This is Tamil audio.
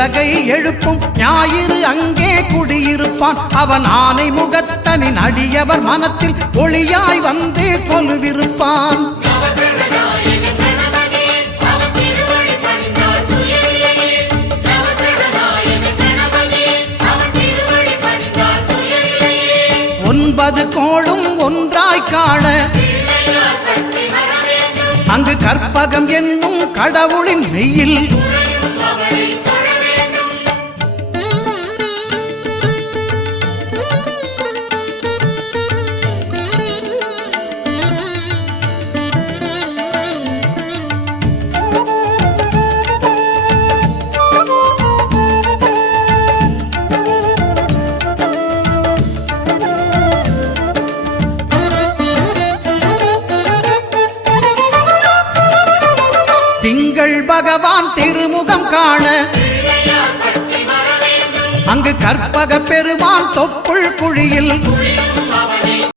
உலகை எழுப்பும் ஞாயிறு அங்கே குடியிருப்பான். அவன் ஆனை முகத்தனின் அடியவர் மனத்தில் ஒளியாய் வந்து கொலுவிருப்பான். ஒன்பது கோளும் ஒன்றாய் காண அங்கு கற்பகம் என்னும் கடவுளின் மெய்யில் திங்கள் பகவான் திருமுகம் காண அங்கு கற்பக பெருமான் தொப்புள் குழியில்